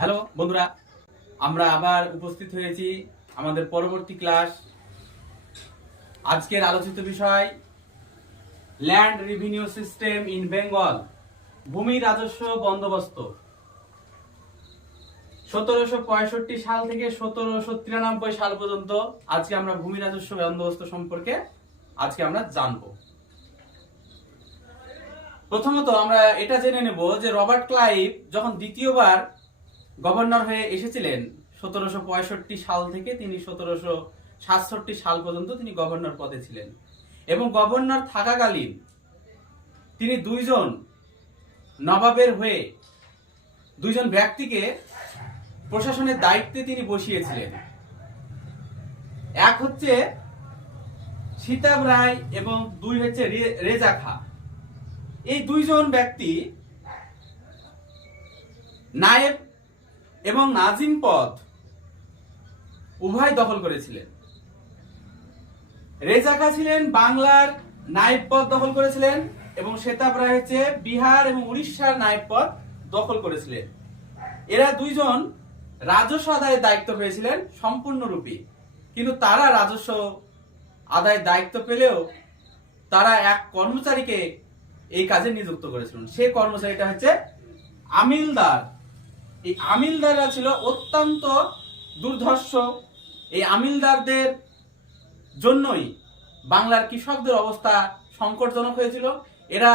Hello, বন্ধুরা, আমরা আবার উপস্থিত হয়েছি আমাদের পরবর্তী ক্লাস। আজকের আলোচিত বিষয়, land revenue system in Bengal, ভূমি রাজস্ব বন্দোবস্ত। সতেরোশো পঁয়ষট্টি সাল থেকে সতেরোশো তিরানব্বই সাল পর্যন্ত আজকে আমরা ভূমি রাজস্ব বন্দোবস্ত সম্পর্কে আজকে আমরা জানব। প্রথমত আমরা এটা জেনে নেব যে রবার্ট ক্লাইভ যখন দ্বিতীয়বার গভর্নর হয়ে এসেছিলেন সতেরোশো পঁয়ষট্টি সাল থেকে তিনি সতেরোশো সাতষট্টি সাল পর্যন্ত তিনি গভর্নর পদে ছিলেন। এবং গভর্নর থাকাকালীন তিনি দুইজন নবাবের হয়ে দুইজন ব্যক্তিকে প্রশাসনের দায়িত্বে তিনি বসিয়েছিলেন। এক হচ্ছে সীতাব রায় এবং দুই হচ্ছে রেজা খা। এই দুইজন ব্যক্তি নায়েব এবং নাজিম পদ উভয় দখল করেছিলেন। রেজাকা ছিলেন বাংলার নায়েব পদ দখল করেছিলেন এবং শ্বেতাব রায় হচ্ছে বিহার এবং উড়িষ্যার নায়েব পদ দখল করেছিলেন। এরা দুইজন রাজস্ব আদায়ের দায়িত্ব পেয়েছিলেন সম্পূর্ণরূপে। কিন্তু তারা রাজস্ব আদায়ের দায়িত্ব পেলেও তারা এক কর্মচারীকে এই কাজে নিযুক্ত করেছিলেন। সে কর্মচারীটা হচ্ছে আমিলদার এই আমিলদাররা ছিল অত্যন্ত দুর্ধর্ষ। এই আমিলদারদের জন্যই বাংলার কৃষকদের অবস্থা সংকটজনক হয়েছিল। এরা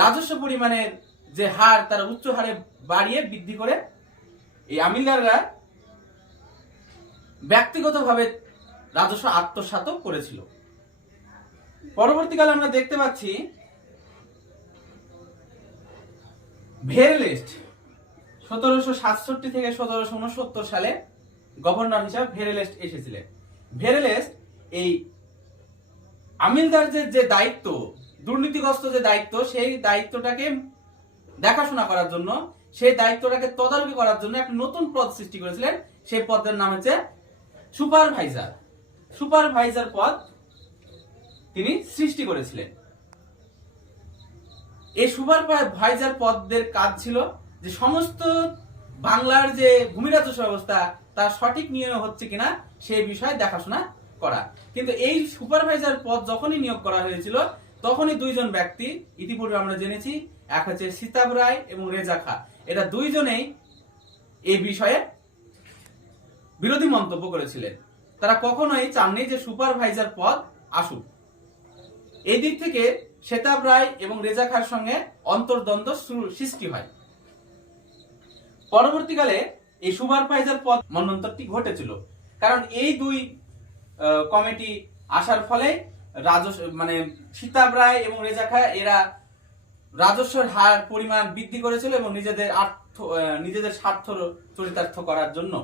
রাজস্ব পরিমাণের যে হার, তারা উচ্চ হারে বাড়িয়ে বৃদ্ধি করে এই আমিলদাররা ব্যক্তিগতভাবে রাজস্ব আত্মসাত করেছিল। পরবর্তীকালে আমরা দেখতে পাচ্ছি ভেরেলেস্ট সতেরোশো সাতষট্টি থেকে সতেরোশো উনসত্তর সালে গভর্নর হিসাবে ভেরেলেস্ট এসেছিলেন। ভেরেলেস্ট এই আমিলদারদের যে দায়িত্ব, দুর্নীতিগ্রস্ত যে দায়িত্ব, সেই দায়িত্বটাকে দেখাশোনা করার জন্য, সেই দায়িত্বটাকে তদারকি করার জন্য একটা নতুন পদ সৃষ্টি করেছিলেন। সেই পদের নাম হচ্ছে সুপারভাইজার। সুপারভাইজার পদ তিনি সৃষ্টি করেছিলেন। এই সুপার ভাইজার পদের কাজ ছিল যে সমস্ত বাংলার যে ভূমি রাজস্ব ব্যবস্থা তার সঠিক নিয়মে হচ্ছে কিনা সেই বিষয়ে দেখাশোনা করা। কিন্তু এই সুপারভাইজার পদ যখনই নিয়োগ করা হয়েছিল, তখনই দুইজন ব্যক্তি, ইতিপূর্বে আমরা জেনেছি, এক হচ্ছে সীতাব রায় এবং রেজা খা। এরা দুইজনেই এই বিষয়ে বিরোধী মন্তব্য করেছিলেন। তারা কখনোই চাননি যে সুপারভাইজার পদ আসুক। এই দিক থেকে শ্বেতাব রায় এবং রেজা খার সঙ্গে অন্তর্দ্বন্দ্ব সৃষ্টি হয়। পরবর্তীকালে এই সুপারভাইজার পদ মন্বন্তরটি ঘটেছিল। কারণ এই দুই কমিটি আসার ফলে রাজস্ব মানে সীতাব রায় এবং রেজা খা এরা রাজস্বের হার পরিমাণ বৃদ্ধি করেছিল এবং নিজেদের আর্থ নিজেদের স্বার্থ চরিতার্থ করার জন্য।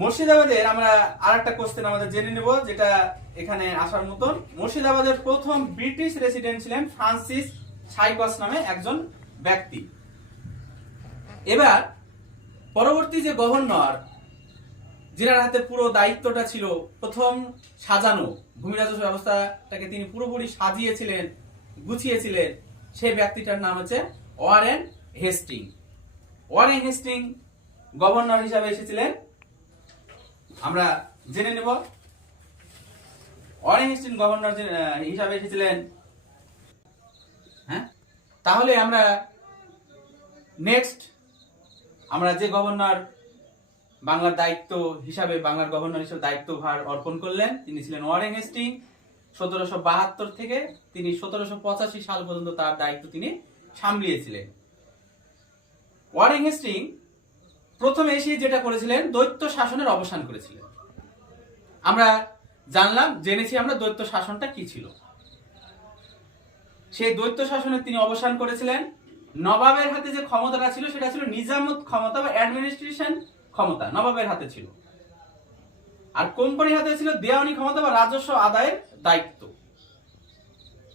মুর্শিদাবাদের আমরা আর একটা কোশ্চেন আমাদের জেনে নেব, যেটা এখানে আসার মতন। মুর্শিদাবাদের প্রথম ব্রিটিশ রেসিডেন্ট ছিলেন ফ্রান্সিস সাইকস নামে একজন ব্যক্তি। এবার, পরবর্তী যে গভর্নর, যিনার হাতে পুরো দায়িত্বটা ছিল প্রথম সাজানো ভূমি রাজস্ব ব্যবস্থাটাকে তিনি পুরোপুরি সাজিয়েছিলেন, গুছিয়েছিলেন, সেই ব্যক্তিটার নাম হচ্ছে Warren Hastings. Warren Hastings governor হিসাবে এসেছিলেন। আমরা জেনে নেব, ওয়ারেন হেস্টিং গভর্নর হিসাবে এসেছিলেন। হ্যাঁ? তাহলে আমরা নেক্সট আমরা যে গভর্নর বাংলার দায়িত্ব হিসাবে, বাংলার গভর্নর হিসেবে দায়িত্বভার অর্পণ করলেন, তিনি ছিলেন ওয়ারেন হেস্টিং সতেরোশো বাহাত্তর থেকে তিনি সতেরোশো পঁচাশি সাল পর্যন্ত তার দায়িত্ব তিনি সামলিয়েছিলেন। ওয়ারেন হেস্টিং প্রথমে এসে যেটা করেছিলেন দৈত্য শাসনের অবসান করেছিলেন। আমরা জানলাম, জেনেছি আমরা দৈত্য শাসনটা কি ছিল। সেই দৈত্য শাসনের তিনি অবসান করেছিলেন নবাবের হাতে যে ক্ষমতাটা ছিল, সেটা ছিল নিজামত ক্ষমতা বা অ্যাডমিনিস্ট্রেশন ক্ষমতা। নবাবের হাতে ছিল। আর কোম্পানির হাতে ছিল দেওয়ানি ক্ষমতা বা রাজস্ব আদায়ের দায়িত্ব।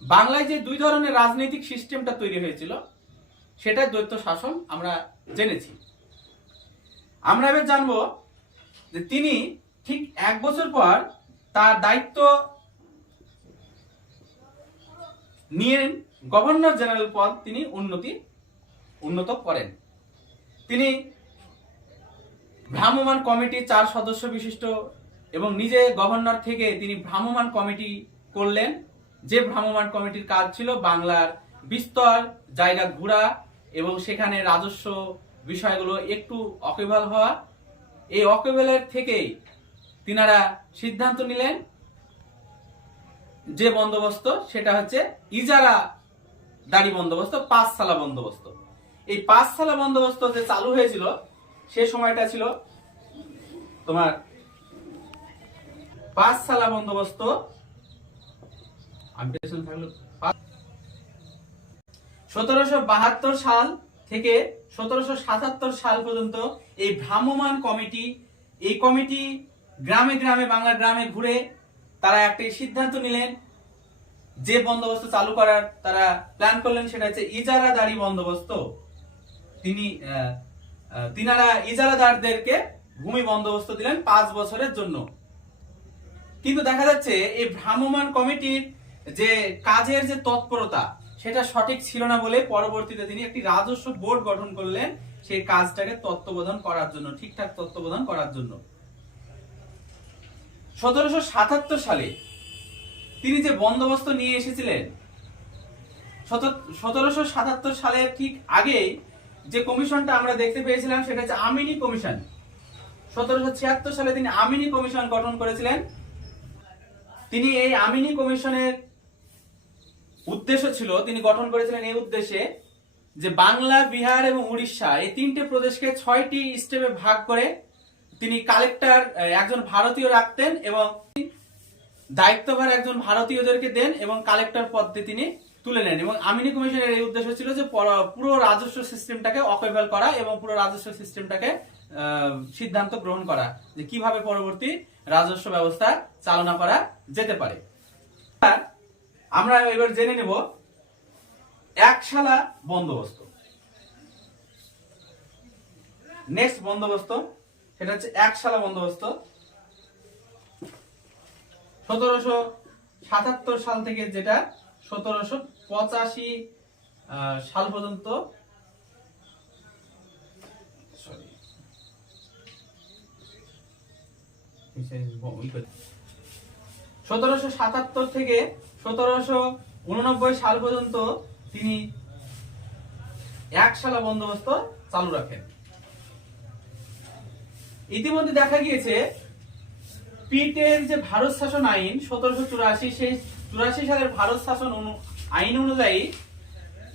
বাংলায় যে দুই ধরনের রাজনৈতিক সিস্টেমটা তৈরি হয়েছিল সেটা দৈত্য শাসন আমরা জেনেছি। আমরা এবার জানব যে তিনি ঠিক এক বছর পর তার দায়িত্ব নিয়ে গভর্নর জেনারেল পদ তিনি উন্নতি, উন্নত করেন। তিনি ভ্রাম্যমান কমিটি চার সদস্য বিশিষ্ট এবং নিজে গভর্নর থেকে তিনি ভ্রাম্যমান কমিটি করলেন। যে ভ্রাম্যমান কমিটির কাজ ছিল বাংলার বিস্তর জায়গা ঘোরা এবং সেখানে রাজস্ব বিষয়গুলো একটু অকেবল হওয়া। এই অকেবলের থেকেই তিনারা সিদ্ধান্ত নিলেন যে বন্দোবস্ত, সেটা হচ্ছে ইজারা দাড়ি বন্দোবস্ত পাঁচ সালা বন্দোবস্ত। এই পাঁচ সালা বন্দোবস্ত যে চালু হয়েছিল, সে সময়টা ছিল তোমার পাঁচ সালা বন্দোবস্ত সতেরোশো বাহাত্তর সাল থেকে সতেরোশো সাতাত্তর সাল পর্যন্ত এই ভ্রাম্যমান কমিটি, এই কমিটি গ্রামে গ্রামে বাংলা গ্রামে ঘুরে তারা একটি সিদ্ধান্ত নিলেন যে বন্দোবস্ত চালু করার তারা প্ল্যান করলেন সেটা হচ্ছে ইজারাদারি বন্দোবস্ত। তিনি তিনারা ইজারাদারদেরকে ভূমি বন্দোবস্ত দিলেন পাঁচ বছরের জন্য। কিন্তু দেখা যাচ্ছে এই ভ্রাম্যমাণ কমিটির যে কাজের যে তৎপরতা, সেটা সঠিক ছিল না বলে পরবর্তীতে তিনি একটি রাজস্ব বোর্ড গঠন করলেন সেই কাজটাকে তত্ত্বাবধান করার জন্য, ঠিকঠাক তত্ত্বাবধান করার জন্য। সতেরোশো সাতাত্তর সালে তিনি যে বন্দোবস্ত নিয়ে এসেছিলেন সতেরোশো সাতাত্তর সালের ঠিক আগে যে কমিশনটা আমরা দেখতে পেয়েছিলাম, সেটা হচ্ছে আমিনি কমিশন। সতেরোশো ছিয়াত্তর সালে তিনি আমিনি কমিশন গঠন করেছিলেন। তিনি এই আমিনি কমিশনের উদ্দেশ্য ছিল, তিনি গঠন করেছিলেন এই উদ্দেশ্যে যে বাংলা, বিহার এবং উড়িষ্যা এই তিনটে প্রদেশকে ছয়টি স্টেপে ভাগ করে তিনি কালেক্টর একজন ভারতীয় রাখতেন এবং দায়িত্বভার একজন ভারতীয়দেরকে দেন এবং কালেক্টর পদে তিনি তুলে নেন। এবং আমিনি কমিশনের এই উদ্দেশ্য ছিল যে পুরো রাজস্ব সিস্টেমটাকে অকেবল করা এবং পুরো রাজস্ব সিস্টেমটাকে সিদ্ধান্ত গ্রহণ করা যে কীভাবে পরবর্তী রাজস্ব ব্যবস্থা চালনা করা যেতে পারে। আমরা এবার জেনে নেব একশালা বন্দোবস্ত। নেক্সট বন্দোবস্ত, সেটা হচ্ছে একশালা বন্দোবস্ত। সতেরোশো সাতাত্তর সাল থেকে যেটা সতেরোশো পঁচাশি সাল পর্যন্ত. সতেরোশো সাতাত্তর থেকে সতেরোশো উননব্বই সাল পর্যন্ত তিনি একশালা বন্দোবস্ত চালু রাখেন ইতিমধ্যে দেখা গিয়েছে পিটের যে ভারত শাসন আইন সতেরোশো চুরাশি, সেই চুরাশি সালের ভারত শাসন আইন অনুযায়ী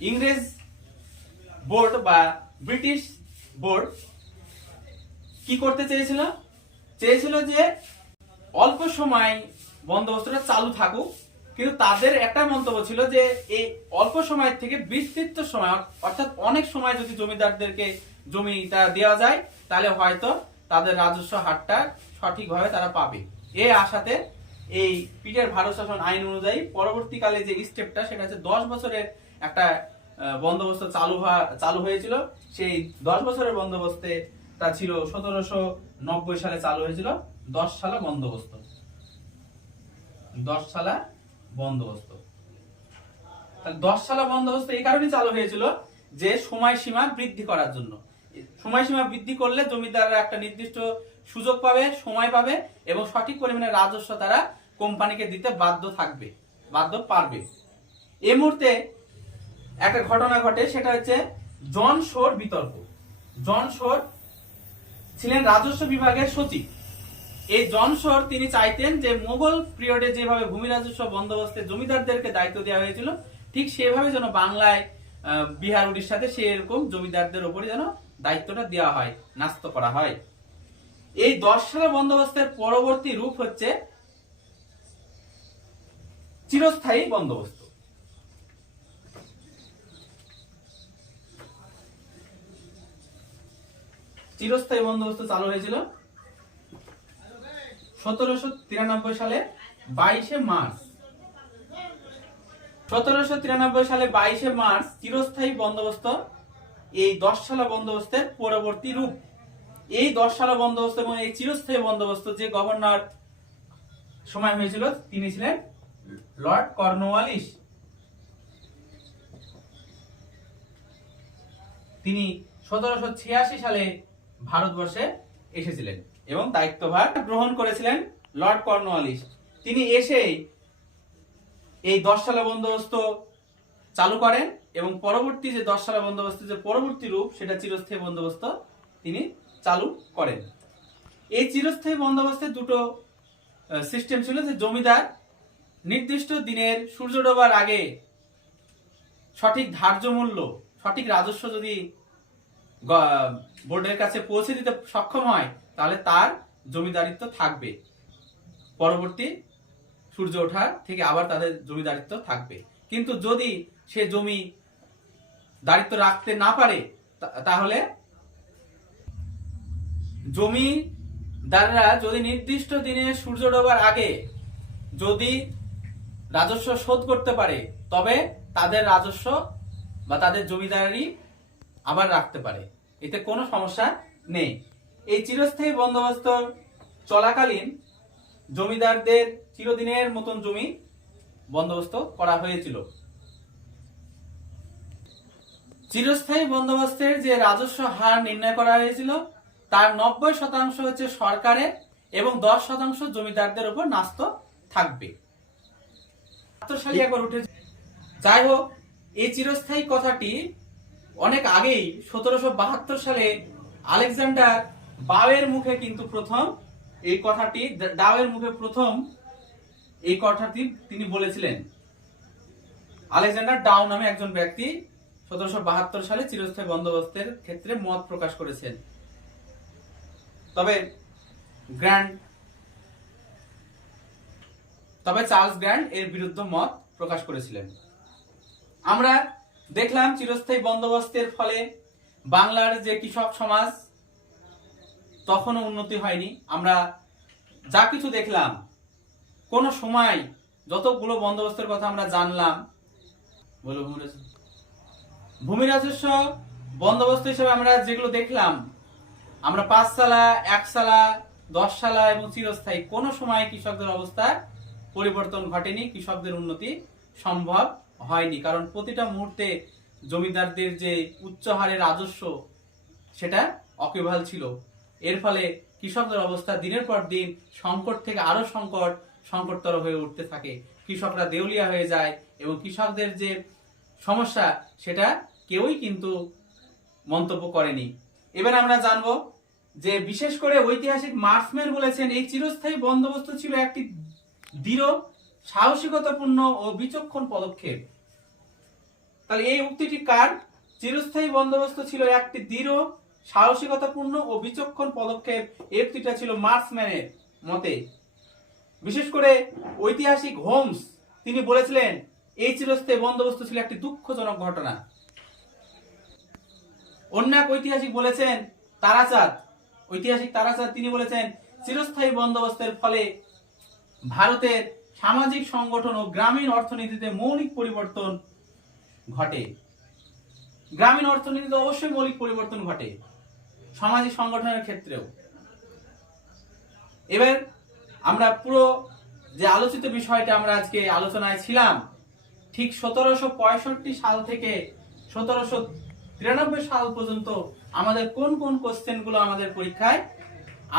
ইংরেজ বোর্ড বা ব্রিটিশ বোর্ড কি করতে চেয়েছিল? চেয়েছিল যে অল্প সময় বন্দোবস্তটা চালু থাকুক, কিন্তু তাদের একটা মন্তব্য ছিল যে এই অল্প সময় থেকে বিস্তৃত সময়, অর্থাৎ অনেক সময় যদি জমিদারদেরকে জমিটা দেওয়া যায়, তাহলে হয়তো তাদের রাজস্ব হারটা সঠিকভাবে তারা পাবে। এই আশাতে এই পিটের ভারত শাসন আইন অনুযায়ী পরবর্তীকালে যে স্টেপটা সেটা হচ্ছে দশ বছরের একটা বন্দোবস্ত চালু হওয়া, চালু হয়েছিল। সেই দশ বছরের বন্দোবস্তে তা ছিল সতেরোশো নব্বই সালে চালু হয়েছিল দশ সালা বন্দোবস্ত। দশ সালা বন্দোবস্ত। তাহলে দশ সালা বন্দোবস্ত এই কারণে চালু হয়েছিল যে সময়সীমা বৃদ্ধি করার জন্য। সময়সীমা বৃদ্ধি করলে জমিদাররা একটা নির্দিষ্ট সুযোগ পাবে, সময় পাবে এবং সঠিক পরিমাণে রাজস্ব তারা কোম্পানিকে দিতে বাধ্য থাকবে, বাধ্য পারবে। এই মুহূর্তে একটা ঘটনা ঘটে, সেটা হচ্ছে জন শোর বিতর্ক। জন শোর ছিলেন রাজস্ব বিভাগের সচিব। এই জনসর তিনি চাইতেন যে মোগল পিরিয়ডে যেভাবে ভূমি রাজস্ব বন্দোবস্তে জমিদারদেরকে দায়িত্ব দেওয়া হয়েছিল, ঠিক সেভাবে যেন বাংলায় বিহার, উড়িষ্যাতে সেরকম জমিদারদের ওপরে যেন দায়িত্বটা দেওয়া হয়, ন্যস্ত করা হয়। এই দশ সালের বন্দোবস্তের পরবর্তী রূপ হচ্ছে চিরস্থায়ী বন্দোবস্ত। চিরস্থায়ী বন্দোবস্ত চালু হয়েছিল সতেরোশো তিরানব্বই সালে বাইশে মার্চ। সতেরোশো তিরানব্বই সালে বাইশে মার্চ চিরস্থায়ী বন্দোবস্ত এই দশ সালা বন্দোবস্তের পরবর্তী রূপ। এই দশ সালা বন্দোবস্ত এবং এই চিরস্থায়ী বন্দোবস্ত যে গভর্নর সময় হয়েছিল, তিনি ছিলেন লর্ড কর্নওয়ালিস তিনি সতেরোশো ছিয়াশি সালে ভারতবর্ষে এসেছিলেন এবং দায়িত্বভার গ্রহণ করেছিলেন লর্ড কর্নওয়ালিস তিনি এসেই এই দশ সালা বন্দোবস্ত চালু করেন এবং পরবর্তী যে দশ সালা বন্দোবস্ত যে পরবর্তী রূপ, সেটা চিরস্থায়ী বন্দোবস্ত তিনি চালু করেন। এই চিরস্থায়ী বন্দোবস্তের দুটো সিস্টেম ছিল যে জমিদার নির্দিষ্ট দিনের সূর্য ডোবার আগে সঠিক ধার্য মূল্য, সঠিক রাজস্ব যদি বোর্ডের কাছে পৌঁছে দিতে সক্ষম হয়, তাহলে তার জমিদারিত্ব থাকবে। পরবর্তী সূর্য ওঠার থেকে আবার তাদের জমিদারিত্ব থাকবে। কিন্তু যদি সে জমি দারিত্ব রাখতে না পারে তাহলে জমি দ্বারা যদি নির্দিষ্ট দিনে সূর্য ডোবার আগে যদি রাজস্ব শোধ করতে পারে, তবে তাদের রাজস্ব বা তাদের জমিদারি আবার রাখতে পারে। এতে কোনো সমস্যা নেই। এই চিরস্থায়ী বন্দোবস্ত চলাকালীন জমিদারদের চিরদিনের মতন জমি বন্দোবস্ত করা হয়েছিল। চিরস্থায়ী বন্দোবস্তের যে রাজস্ব হার নির্ণয় করা হয়েছিল তার নব্বই শতাংশ হচ্ছে সরকারের এবং দশ শতাংশ জমিদারদের উপর ন্যস্ত থাকবে। যাই হোক, এই চিরস্থায়ী কথাটি অনেক আগেই সতেরোশো বাহাত্তর সালে আলেকজান্ডার বাওয়ের মুখে কিন্তু প্রথম এই কথাটি ডাওয়ের মুখে প্রথম এই কথাটি তিনি বলেছিলেন। আলেকজান্ডার ডাউ নামে একজন ব্যক্তি সতেরোশো বাহাত্তর সালে চিরস্থায়ী বন্দোবস্তের ক্ষেত্রে মত প্রকাশ করেছেন। তবে গ্র্যান্ড, তবে চার্লস গ্র্যান্ড এর বিরুদ্ধে মত প্রকাশ করেছিলেন। আমরা দেখলাম চিরস্থায়ী বন্দোবস্তের ফলে বাংলার যে কৃষক সমাজ তখনও উন্নতি হয়নি। আমরা যা কিছু দেখলাম, কোন সময় যতগুলো বন্দোবস্তের কথা আমরা জানলাম, বলো ভূমি রাজস্ব বন্দোবস্ত হিসেবে আমরা যেগুলো দেখলাম আমরা পাঁচ সালা এক সালা দশ সালা এবং চিরস্থায়ী কোনো সময় কৃষকদের অবস্থার পরিবর্তন ঘটেনি, কৃষকদের উন্নতি সম্ভব হয়নি। কারণ প্রতিটা মুহূর্তে জমিদারদের যে উচ্চ হারে রাজস্ব, সেটা অকেভাল ছিল। এর ফলে কৃষকদের অবস্থা দিনের পর দিন সংকট থেকে আরও সংকট, সংকটতর হয়ে উঠতে থাকে। কৃষকরা দেউলিয়া হয়ে যায় এবং কৃষকদের যে সমস্যা, সেটা কেউই কিন্তু মন্তব্য করেনি। এবার আমরা জানব যে বিশেষ করে ঐতিহাসিক মার্কসম্যান বলেছেন, এই চিরস্থায়ী বন্দোবস্ত ছিল একটি দৃঢ়, সাহসিকতাপূর্ণ ও বিচক্ষণ পদক্ষেপ। তাহলে এই উক্তিটি কার? চিরস্থায়ী বন্দোবস্ত ছিল একটি দৃঢ়, সাহসিকতাপূর্ণ ও বিচক্ষণ পদক্ষেপ। এই উক্তিটা ছিল মার্কসম্যানের মতে। বিশেষ করে ঐতিহাসিক হোমস, তিনি বলেছিলেন, এই চিরস্থায়ী বন্দোবস্ত ছিল একটি দুঃখজনক ঘটনা। অন্য এক ঐতিহাসিক বলেছেন তারাচাঁদ। ঐতিহাসিক তারাচাঁদ তিনি বলেছেন, চিরস্থায়ী বন্দোবস্তের ফলে ভারতের সামাজিক সংগঠন ও গ্রামীণ অর্থনীতিতে মৌলিক পরিবর্তন ঘটে। গ্রামীণ অর্থনীতিতে অবশ্যই মৌলিক পরিবর্তন ঘটে, সামাজিক সংগঠনের ক্ষেত্রেও। এবার আমরা পুরো যে আলোচিত বিষয়টা আমরা আজকে আলোচনায় ছিলাম, ঠিক সতেরোশো পঁয়ষট্টি সাল থেকে সতেরোশো তিরানব্বই সাল পর্যন্ত আমাদের কোন কোন কোশ্চেনগুলো আমাদের পরীক্ষায়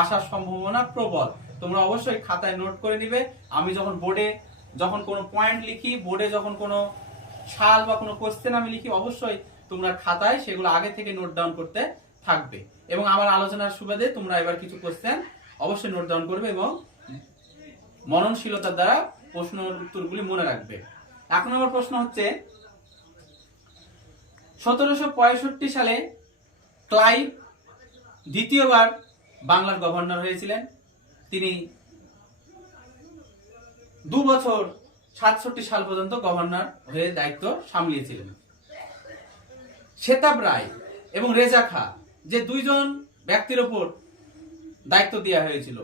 আসার সম্ভাবনা প্রবল? তোমরা অবশ্যই খাতায় নোট করে নিবে। আমি যখন বোর্ডে যখন কোনো পয়েন্ট লিখি বোর্ডে যখন কোনো সাল বা কোনো কোশ্চেন আমি লিখি, অবশ্যই তোমরা খাতায় সেগুলো আগে থেকে নোট ডাউন করতে থাকবে। এবং আমার আলোচনার সুবাদে তোমরা এবার কিছু কোশ্চেন অবশ্যই নোট ডাউন করবে এবং মননশীলতার দ্বারা প্রশ্নের উত্তরগুলি মনে রাখবে। এক নম্বর প্রশ্ন হচ্ছে সতেরোশো পঁয়ষট্টি সালে ক্লাইভ দ্বিতীয়বার বাংলার গভর্নর হয়েছিলেন। তিনি দু বছর সাতষট্টি সাল পর্যন্ত গভর্নর হয়ে দায়িত্ব সামলিয়েছিলেন। শেতাব রায় এবং রেজা খা, যে দুইজন ব্যক্তির ওপর দায়িত্ব দেওয়া হয়েছিল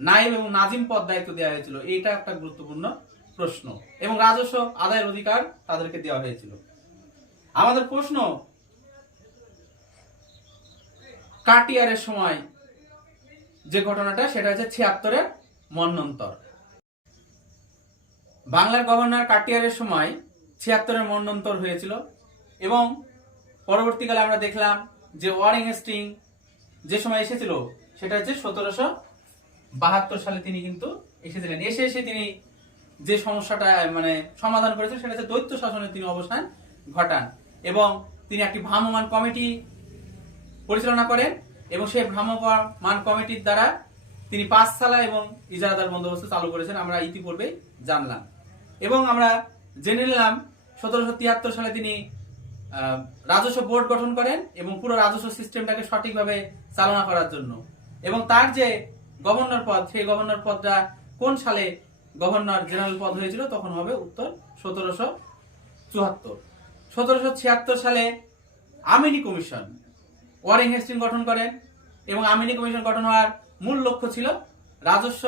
নাইব এবং নাজিম পদ দায়িত্ব দেওয়া হয়েছিল, এইটা একটা গুরুত্বপূর্ণ প্রশ্ন। এবং রাজস্ব আদায়ের অধিকার তাদেরকে দেওয়া হয়েছিল। আমাদের প্রশ্ন, কাটিয়ারের সময় যে ঘটনাটা, সেটা হচ্ছে ছিয়াত্তরের মন্নন্তর বাংলার গভর্নর কাটিয়ারের সময় ছিয়াত্তরের মন্নন্তর হয়েছিল এবং পরবর্তীকালে আমরা দেখলাম যে ওয়ারিং স্টিং যে সময় এসেছিল, সেটা হচ্ছে সতেরোশো বাহাত্তর সালে তিনি কিন্তু এসেছিলেন। এসে এসে তিনি যে সমস্যাটা মানে সমাধান করেছেন, সেটা হচ্ছে দৈত্য শাসনের তিনি অবসান ঘটান। এবং তিনি একটি ভ্রাম্যমান কমিটি পরিচালনা করেন এবং সেই ভ্রাম্যমাণ কমিটির দ্বারা তিনি পাঁচশালা এবং ইজারাদার বন্দোবস্ত চালু করেছেন, আমরা ইতিপূর্বে জানলাম। এবং আমরা জেনে নিলাম, সতেরোশো তিয়াত্তর সালে তিনি রাজস্ব বোর্ড গঠন করেন এবং পুরো রাজস্ব সিস্টেমটাকে সঠিকভাবে চালনা করার জন্য। এবং তার যে গভর্নর পদ, সেই গভর্নর পদটা কোন সালে গভর্নর জেনারেল পদ হয়েছিল, তখন হবে উত্তর সতেরোশো চুয়াত্তর। সতেরোশো ছিয়াত্তর সালে আমিনি কমিশন, ওয়ারিং হেস্টিং গঠন করেন এবং আমিনি কমিশন গঠন হওয়ার মূল লক্ষ্য ছিল রাজস্ব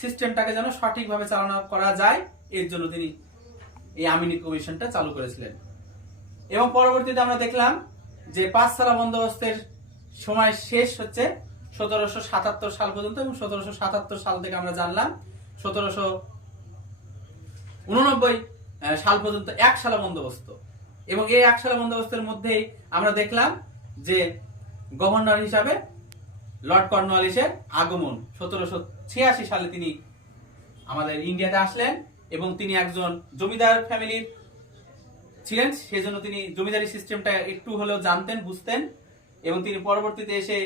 সিস্টেমটাকে যেন সঠিকভাবে চালনা করা যায়। এর জন্য তিনি এই আমিনি কমিশনটা চালু করেছিলেন। এবং পরবর্তীতে আমরা দেখলাম যে পাঁচসালা বন্দোবস্তের সময় শেষ হচ্ছে সতেরোশো সাতাত্তর সাল পর্যন্ত এবং সতেরোশো সাতাত্তর সাল থেকে আমরা জানলাম সতেরোশো উননব্বই সাল পর্যন্ত এক সালা বন্দোবস্ত। এবং এই এক সালা বন্দোবস্তের মধ্যেই আমরা দেখলাম যে গভর্নর হিসাবে লর্ড কর্নওয়ালিসের আগমন। সতেরোশো ছিয়াশি সালে তিনি আমাদের ইন্ডিয়াতে আসলেন এবং তিনি একজন জমিদার ফ্যামিলির ছিলেন। সেজন্য তিনি জমিদারি সিস্টেমটা একটু হলেও জানতেন, বুঝতেন এবং তিনি পরবর্তীতে এসে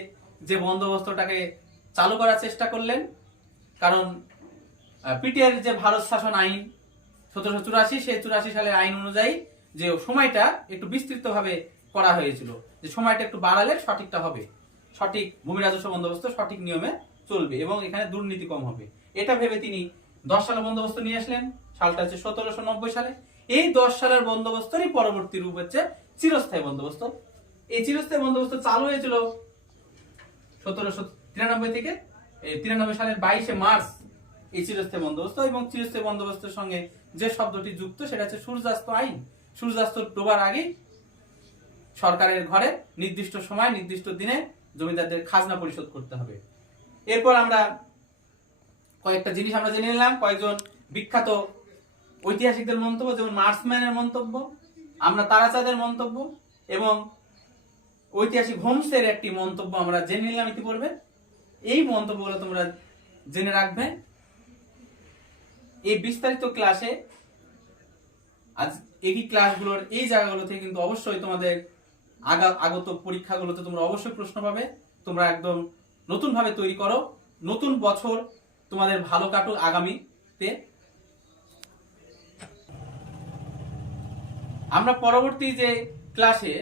যে বন্দোবস্তটাকে চালু করার চেষ্টা করলেন, কারণ পিটিআর যে ভারত শাসন আইন সতেরোশো চুরাশি, সেই চুরাশি সালের আইন অনুযায়ী যে সময়টা একটু বিস্তৃতভাবে করা হয়েছিল, যে সময়টা একটু বাড়ালে সঠিকটা হবে। সঠিক ভূমি রাজস্ব বন্দোবস্ত সঠিক নিয়মে চলবে এবং এখানে দুর্নীতি কম হবে। এটা ভেবে তিনি দশ সালের বন্দোবস্ত নিয়ে আসলেন। সালটা হচ্ছে সতেরোশো নব্বই সালে। এই দশ সালের বন্দোবস্তরই পরবর্তী রূপ হচ্ছে চিরস্থায়ী বন্দোবস্ত। এই চিরস্থায়ী বন্দোবস্ত চালু হয়েছিল সতেরোশো তিরানব্বই থেকে তিরানব্বই সালের বাইশে মার্চ এই চিরস্থায়ী বন্দোবস্ত এবং চিরস্থায়ী বন্দোবস্তের সঙ্গে যে শব্দটি যুক্ত সেটা হচ্ছে সূর্যাস্ত আইন। সূর্যাস্ত ডোবার আগে সরকারের ঘরে নির্দিষ্ট সময়, নির্দিষ্ট দিনে জমিদারদের খাজনা পরিশোধ করতে হবে। এরপর আমরা কয়েকটা জিনিস আমরা জেনে নিলাম। কয়েকজন বিখ্যাত ঐতিহাসিকদের মন্তব্য, যেমন মার্সম্যানের মন্তব্য, আমরা তারাচাঁদের মন্তব্য এবং ঐতিহাসিক হোমসের একটি মন্তব্য আমরা জেনে নিলাম ইতিপূর্বে। এই মন্তব্যগুলো তোমরা জেনে রাখবে। এই বিস্তারিত ক্লাসে আজ এই ক্লাসগুলোর এই জায়গাগুলো কিন্তু অবশ্যই তোমাদের আগা, আগত পরীক্ষাগুলোতে তোমরা অবশ্যই প্রশ্ন পাবে। তোমরা একদম নতুন ভাবে তৈরি করো। নতুন বছর তোমাদের ভালো কাটুক আগামীতে। আমরা পরবর্তী যে ক্লাসে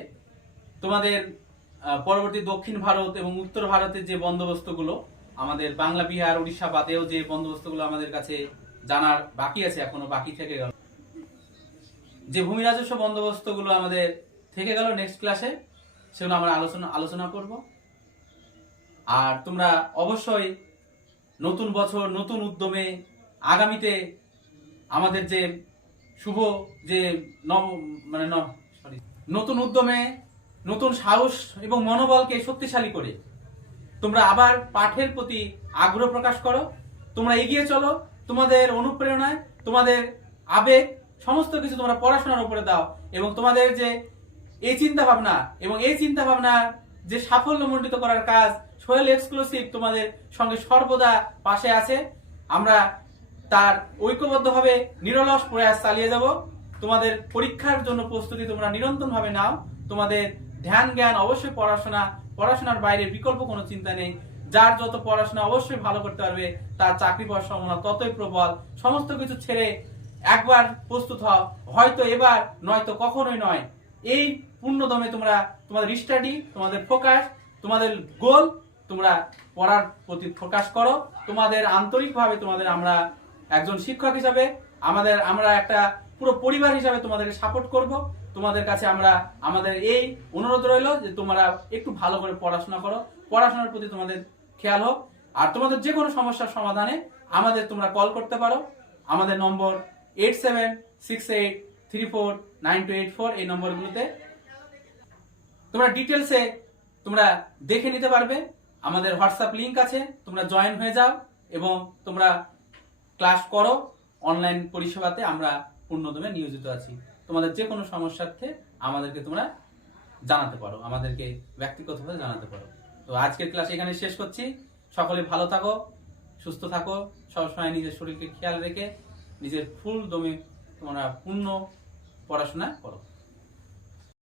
তোমাদের পরবর্তী দক্ষিণ ভারত এবং উত্তর ভারতের যে বন্দোবস্তগুলো, আমাদের বাংলা, বিহার উড়িষ্যা বাদেও যে বন্দোবস্তগুলো আমাদের কাছে জানার বাকি আছে, এখনও বাকি থেকে গেল। যে ভূমি রাজস্ব বন্দোবস্তগুলো আমাদের থেকে গেল নেক্সট ক্লাসে সেগুলো আমরা আলোচনা আলোচনা করব। আর তোমরা অবশ্যই নতুন বছর, নতুন উদ্যমে আগামীতে আমাদের যে শুভ যে নব মানে ন সরি নতুন উদ্যমে নতুন সাহস এবং মনোবলকে শক্তিশালী করে তোমরা আবার পাঠের প্রতি আগ্রহ প্রকাশ করো। তোমরা এগিয়ে চলো। তোমাদের অনুপ্রেরণায়, তোমাদের আবেগ সমস্ত কিছু তোমরা পড়াশোনার উপরে দাও এবং তোমাদের যে এই চিন্তা ভাবনা এবং এই চিন্তা ভাবনা যে সাফল্য মণ্ডিত করার কাজ, সোহেল এক্সক্লুসিভ তোমাদের সঙ্গে সর্বদা পাশে আছে। আমরা তার ঐক্যবদ্ধভাবে নিরলস প্রয়াস চালিয়ে যাব। তোমাদের পরীক্ষার জন্য প্রস্তুতি তোমরা নিরন্তর ভাবে নাও। তোমাদের ধ্যান জ্ঞান অবশ্যই পড়াশোনা, পড়াশোনার বাইরে বিকল্প কোনো চিন্তা নেই। যার যত পড়াশোনা অবশ্যই ভালো করতে পারবে, তার চাকরি পাওয়ার সম্ভাবনা ততই প্রবল। সমস্ত কিছু ছেড়ে একবার প্রস্তুত হও। হয়তো এবার নয়তো কখনোই নয়। এই পূর্ণদমে তোমরা, তোমাদের স্টাডি তোমাদের ফোকাস তোমাদের গোল তোমরা পড়ার প্রতি ফোকাস করো। তোমাদের আন্তরিকভাবে তোমাদের আমরা একজন শিক্ষক হিসাবে, আমাদের, আমরা একটা পুরো পরিবার হিসাবে তোমাদেরকে সাপোর্ট করব। তোমাদের কাছে আমরা, আমাদের এই অনুরোধ রইল যে তোমরা একটু ভালো করে পড়াশোনা করো। পড়াশোনার প্রতি তোমাদের খেয়াল হোক। আর তোমাদের যে কোনো সমস্যার সমাধানে আমাদের তোমরা কল করতে পারো। আমাদের number eight seven six eight three four nine two eight four এই নম্বরগুলোতে তোমরা ডিটেলসে তোমরা দেখে নিতে পারবে। আমাদের হোয়াটসঅ্যাপ লিংক আছে, তোমরা জয়েন হয়ে যাও এবং তোমরা ক্লাস করো। অনলাইন পরিষেবাতে আমরা পূর্ণদমে নিয়োজিত আছি। তোমাদের যে কোনো সমস্যার্থে আমাদেরকে তোমরা জানাতে পারো, আমাদেরকে ব্যক্তিগতভাবে জানাতে পারো। তো আজকের ক্লাস এখানে শেষ করছি। সকলে ভালো থাকো, সুস্থ থাকো, সবসময় নিজের শরীরকে খেয়াল রেখে নিজের ফুল দমে তোমরা পূর্ণ পড়াশোনা করো।